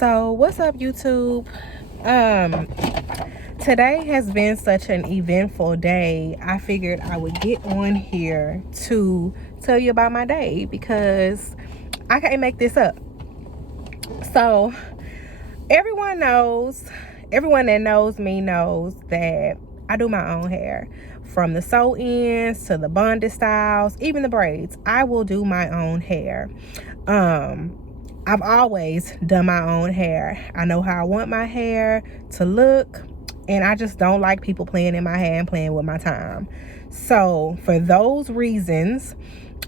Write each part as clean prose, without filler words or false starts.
So what's up, YouTube? Today has been such an eventful day. I figured I would get on here to tell you about my day because I can't make this up. So everyone that knows me knows that I do my own hair. From the sew ins to the bonded styles, even the braids, I will do my own hair. I've always done my own hair. I know how I want my hair to look, and I just don't like people playing in my hair and playing with my time. So for those reasons,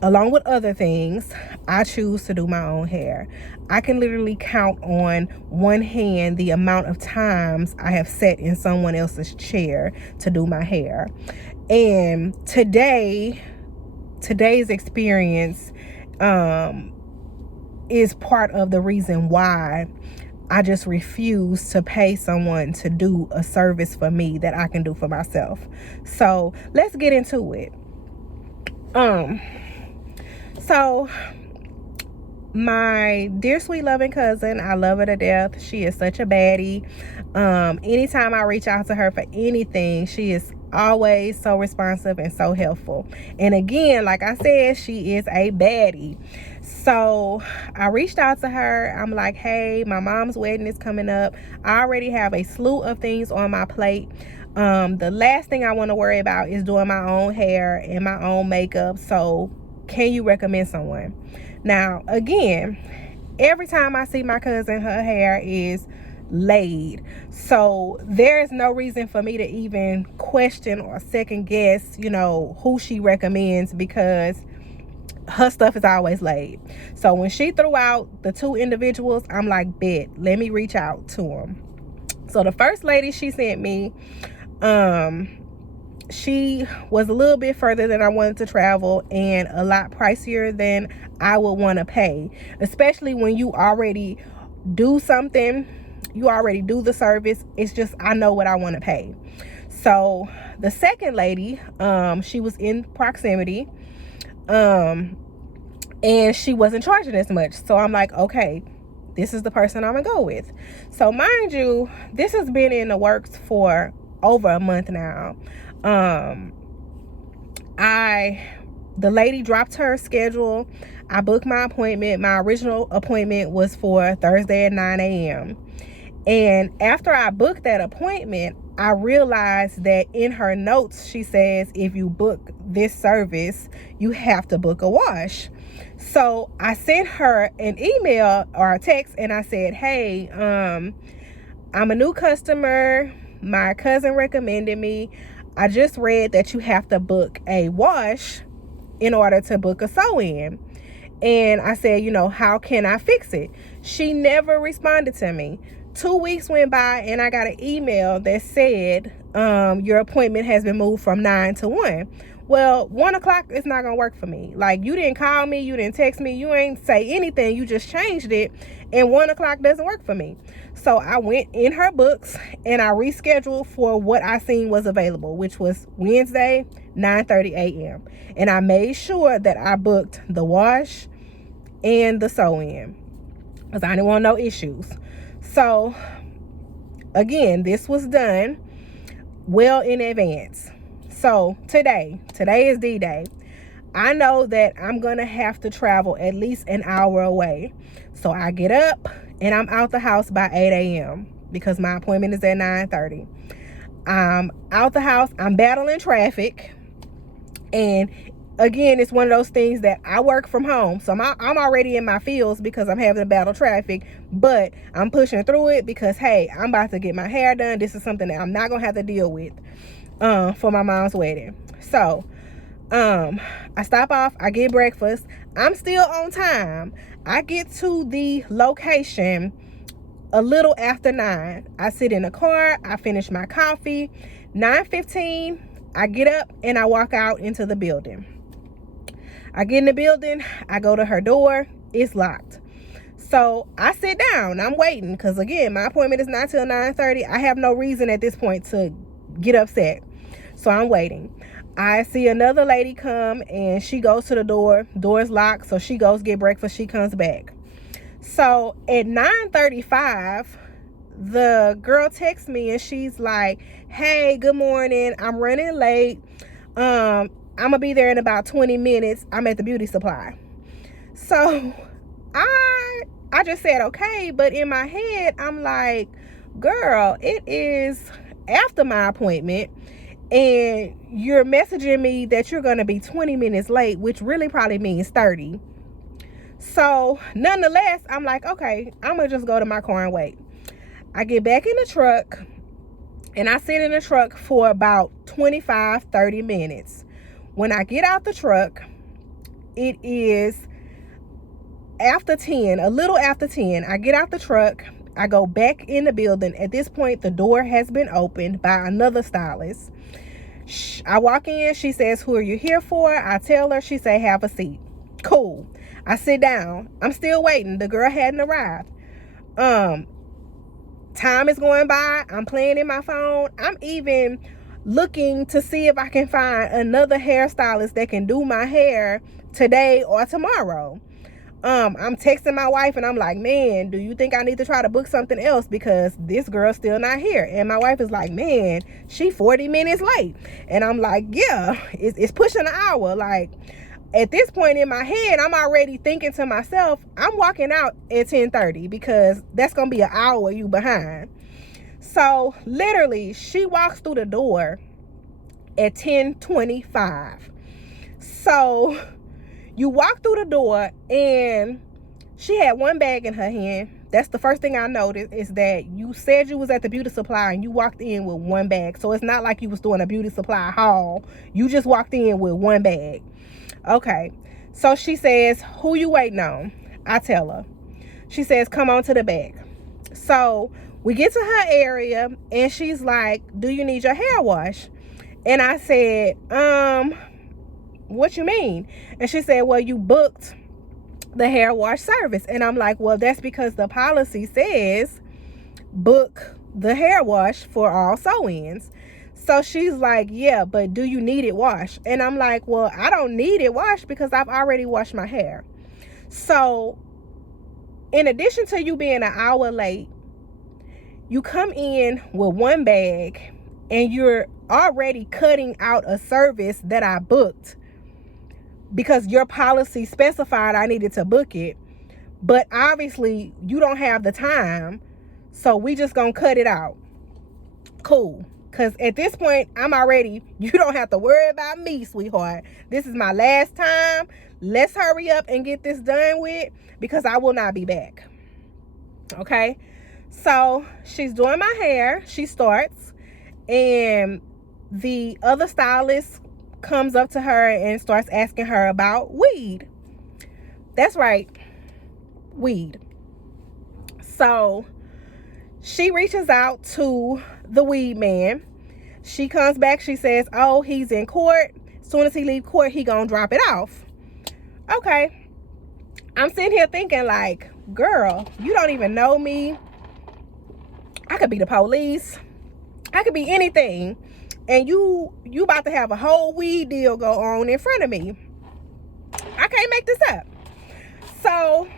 along with other things, I choose to do my own hair. I can literally count on one hand the amount of times I have sat in someone else's chair to do my hair. And today's experience is part of the reason why I just refuse to pay someone to do a service for me that I can do for myself. So let's get into it. So my dear sweet loving cousin, I love her to death. She is such a baddie. Anytime I reach out to her for anything, she is always so responsive and so helpful. And again, like I said, she is a baddie. So I reached out to her. I'm like, hey, my mom's wedding is coming up. I already have a slew of things on my plate. The last thing I want to worry about is doing my own hair and my own makeup. So can you recommend someone? Now, again, every time I see my cousin, her hair is laid. So there is no reason for me to even question or second guess, who she recommends, because her stuff is always laid. So when she threw out the two individuals, I'm like, bet, let me reach out to them. So the first lady she sent me, she was a little bit further than I wanted to travel and a lot pricier than I would want to pay, especially when you already do something, you already do the service. It's just, I know what I want to pay. So the second lady, she was in proximity, and she wasn't charging as much. So I'm like, okay, this is the person I'm gonna go with. So mind you, this has been in the works for over a month now. The lady dropped her schedule. I booked my appointment. My original appointment was for Thursday at 9 a.m. And after I booked that appointment, I realized that in her notes, she says, if you book this service, you have to book a wash. So I sent her an email or a text and I said, hey, I'm a new customer. My cousin recommended me. I just read that you have to book a wash in order to book a sew-in. And I said, how can I fix it? She never responded to me. 2 weeks went by and I got an email that said, your appointment has been moved from 9 to 1. Well, 1 o'clock is not going to work for me. Like, you didn't call me, you didn't text me, you ain't say anything, you just changed it, and 1 o'clock doesn't work for me. So I went in her books and I rescheduled for what I seen was available, which was Wednesday, 9:30 a.m. And I made sure that I booked the wash and the sew-in because I didn't want no issues. So again, this was done well in advance. So today is D-Day. I know that I'm gonna have to travel at least an hour away. So I get up and I'm out the house by 8 a.m. because my appointment is at 9:30. I'm out the house, I'm battling traffic. And again, it's one of those things that I work from home. So I'm already in my fields because I'm having to battle traffic, but I'm pushing through it because, hey, I'm about to get my hair done. This is something that I'm not gonna have to deal with for my mom's wedding. So I stop off, I get breakfast. I'm still on time. I get to the location a little after 9. I sit in the car, I finish my coffee. 9:15, I get up and I walk out into the building. I get in the building, I go to her door, it's locked. So I sit down, I'm waiting because again, my appointment is not till 9:30. I have no reason at this point to get upset. So I'm waiting. I see another lady come and she goes to the door. Door's locked, so she goes get breakfast. She comes back. So at 9:35, the girl texts me and she's like, hey, good morning, I'm running late, I'm gonna be there in about 20 minutes, I'm at the beauty supply. So I just said okay, but in my head I'm like, girl, it is after my appointment and you're messaging me that you're gonna be 20 minutes late, which really probably means 30. So nonetheless, I'm like, okay, I'm gonna just go to my car and wait. I get back in the truck and I sit in the truck for about 25-30 minutes. When I get out the truck, it is after 10, a little after 10. I get out the truck, I go back in the building. At this point, the door has been opened by another stylist. I walk in, she says, who are you here for? I tell her, she say, have a seat. Cool. I sit down. I'm still waiting. The girl hadn't arrived. Time is going by. I'm playing in my phone. I'm even looking to see if I can find another hairstylist that can do my hair today or tomorrow. I'm texting my wife and I'm like, man, do you think I need to try to book something else because this girl's still not here? And my wife is like, man, she 40 minutes late. And I'm like, yeah, it's pushing an hour. Like, at this point in my head, I'm already thinking to myself, I'm walking out at 10:30 because that's gonna be an hour you behind. So literally, she walks through the door at 10:25. So you walk through the door and she had one bag in her hand. That's the first thing I noticed, is that you said you was at the beauty supply and you walked in with one bag. So it's not like you was doing a beauty supply haul. You just walked in with one bag. Okay. So she says, who you waiting on? I tell her. She says, come on to the back. So we get to her area and she's like, do you need your hair wash? And I said, what you mean? And she said, well, you booked the hair wash service. And I'm like, well, that's because the policy says book the hair wash for all sew-ins. So she's like, yeah, but do you need it washed? And I'm like, well, I don't need it washed because I've already washed my hair. So in addition to you being an hour late, you come in with one bag and you're already cutting out a service that I booked because your policy specified I needed to book it. But obviously you don't have the time, so we just gonna cut it out. Cool. Because at this point, you don't have to worry about me, sweetheart. This is my last time. Let's hurry up and get this done with because I will not be back. Okay? So she's doing my hair. She starts. And the other stylist comes up to her and starts asking her about weed. That's right. Weed. So she reaches out to the weed man. She comes back. She says, oh, he's in court. As soon as he leave court, he gonna drop it off. Okay. I'm sitting here thinking like, girl, you don't even know me. I could be the police. I could be anything. And you about to have a whole weed deal go on in front of me. I can't make this up. So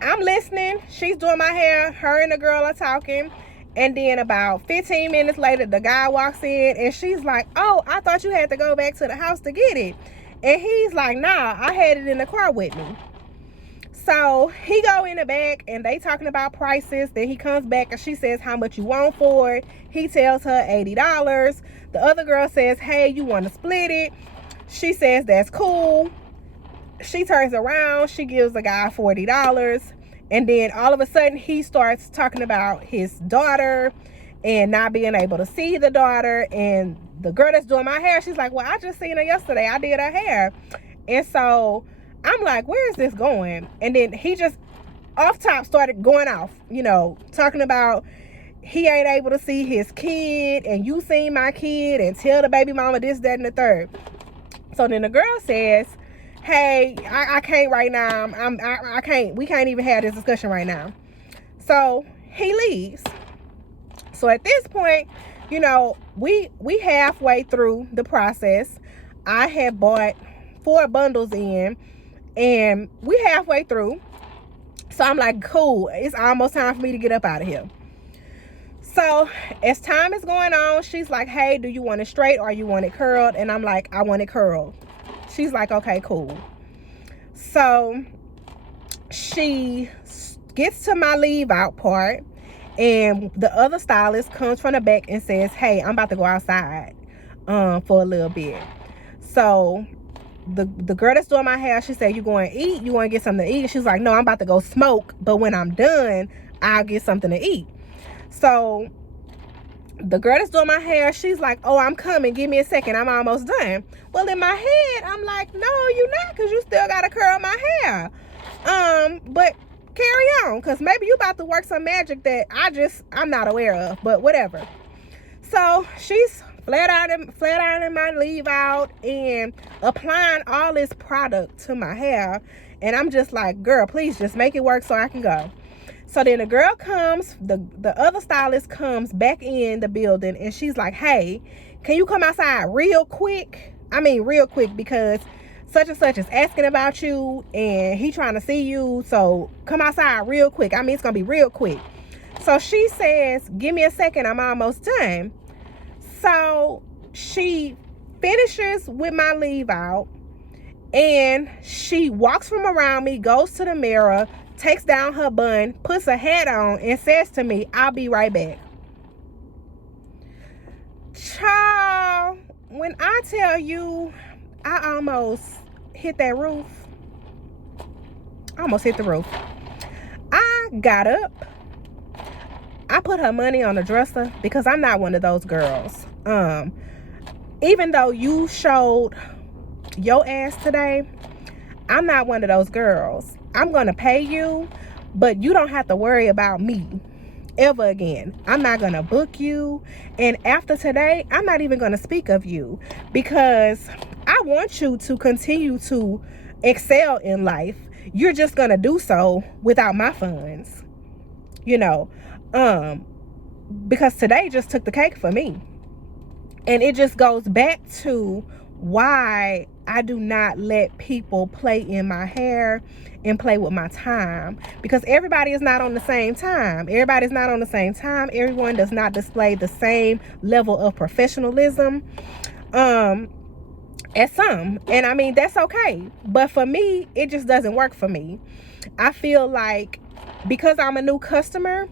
I'm listening. She's doing my hair. Her and the girl are talking. And then about 15 minutes later, the guy walks in and she's like, oh, I thought you had to go back to the house to get it. And he's like, nah, I had it in the car with me. So he go in the back and they talking about prices. Then he comes back and she says, how much you want for it? He tells her $80. The other girl says, hey, you want to split it? She says, that's cool. She turns around. She gives the guy $40. And then all of a sudden he starts talking about his daughter and not being able to see the daughter. And the girl that's doing my hair, she's like, well, I just seen her yesterday. I did her hair. And so I'm like, where is this going? And then he just off top started going off, talking about he ain't able to see his kid and you seen my kid and tell the baby mama this, that, and the third. So then the girl says, hey, I can't right now. I can't. We can't even have this discussion right now. So he leaves. So at this point, we halfway through the process. I had bought 4 bundles in and we halfway through. So I'm like, cool, it's almost time for me to get up out of here. So as time is going on, she's like, hey, do you want it straight or you want it curled? And I'm like, I want it curled. She's like, okay, cool. So she gets to my leave out part, and the other stylist comes from the back and says, hey, I'm about to go outside for a little bit. So the girl that's doing my hair, she said, you going to eat? You want to get something to eat? She's like, no, I'm about to go smoke, but when I'm done, I'll get something to eat. So the girl that's doing my hair, she's like, oh, I'm coming, give me a second, I'm almost done. Well, in my head, I'm like, no, you're not, because you still got to curl my hair. But carry on, because maybe you about to work some magic that I'm not aware of, but whatever. So she's flat ironing my leave out and applying all this product to my hair, and I'm just like, girl, please just make it work so I can go. So then the girl comes, the other stylist comes back in the building, and she's like, hey, can you come outside real quick? I mean real quick, because such and such is asking about you and he trying to see you, so come outside real quick. I mean, it's gonna be real quick. So she says, give me a second, I'm almost done. So she finishes with my leave out, and she walks from around me, goes to the mirror, takes down her bun, puts a hat on, and says to me, I'll be right back. Child, when I tell you, I almost hit that roof. I almost hit the roof. I got up. I put her money on the dresser, because I'm not one of those girls. Even though you showed your ass today, I'm not one of those girls. I'm gonna pay you, but you don't have to worry about me ever again. I'm not gonna book you, and after today, I'm not even gonna speak of you, because I want you to continue to excel in life. You're just gonna do so without my funds, you know, because today just took the cake for me. And it just goes back to why I do not let people play in my hair and play with my time, because everybody is not on the same time. Everybody's not on the same time. Everyone does not display the same level of professionalism as some. And I mean, that's okay. But for me, it just doesn't work for me. I feel like because I'm a new customer,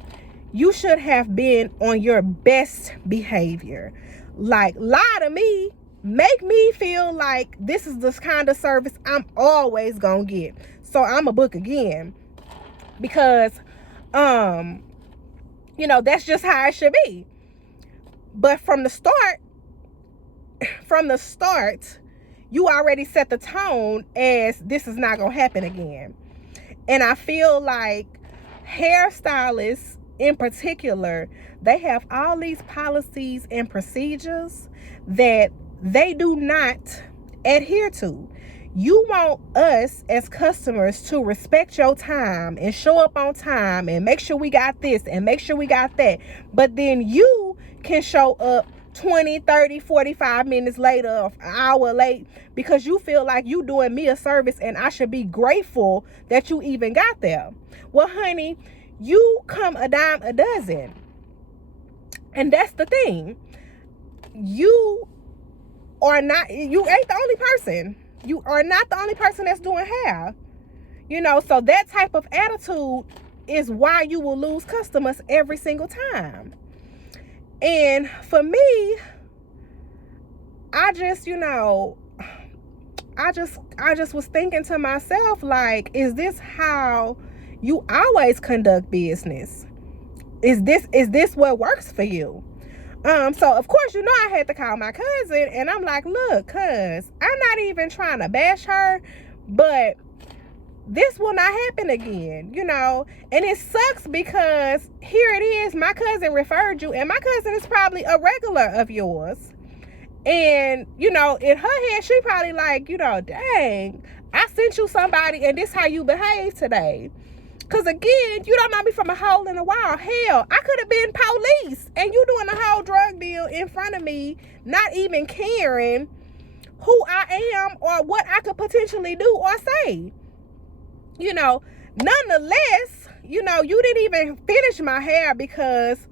you should have been on your best behavior. Like, lie to me, make me feel like this is the kind of service I'm always gonna get, so I'm a book again, because you know, that's just how it should be. But from the start, you already set the tone as this is not gonna happen again. And I feel like hairstylists in particular, they have all these policies and procedures that they do not adhere to. You want us as customers to respect your time and show up on time and make sure we got this and make sure we got that. But then you can show up 20, 30, 45 minutes later, an hour late, because you feel like you doing me a service and I should be grateful that you even got there. Well, honey, you come a dime a dozen. And that's the thing. You ain't the only person. You are not the only person that's doing hair. You know, so that type of attitude is why you will lose customers every single time. And for me, I just was thinking to myself, like, is this how you always conduct business? Is this what works for you? So of course, you know, I had to call my cousin, and I'm like, look, cuz, I'm not even trying to bash her, but this will not happen again, you know. And it sucks because here it is, my cousin referred you, and my cousin is probably a regular of yours. And, you know, in her head, she probably like, you know, dang, I sent you somebody and this how you behave today. Because again, you don't know me from a hole in the wall. Hell, I could have been police and you doing a whole drug deal in front of me, not even caring who I am or what I could potentially do or say. You know, Nonetheless, you know, you didn't even finish my hair because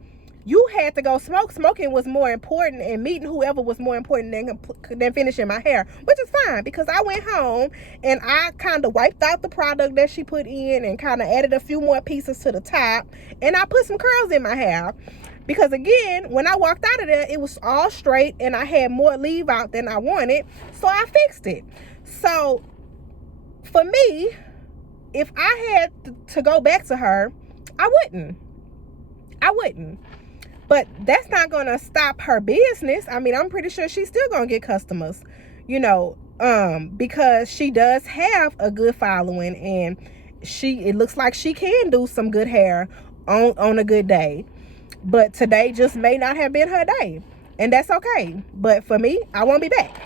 you had to go smoke. Smoking was more important, and meeting whoever was more important than finishing my hair, which is fine because I went home and I kind of wiped out the product that she put in and kind of added a few more pieces to the top, and I put some curls in my hair because, again, when I walked out of there, it was all straight and I had more leave out than I wanted, so I fixed it. So for me, if I had to go back to her, I wouldn't. But that's not gonna stop her business. I mean, I'm pretty sure she's still gonna get customers, you know, because she does have a good following, and it looks like she can do some good hair on a good day. But today just may not have been her day, and that's okay. But for me, I won't be back.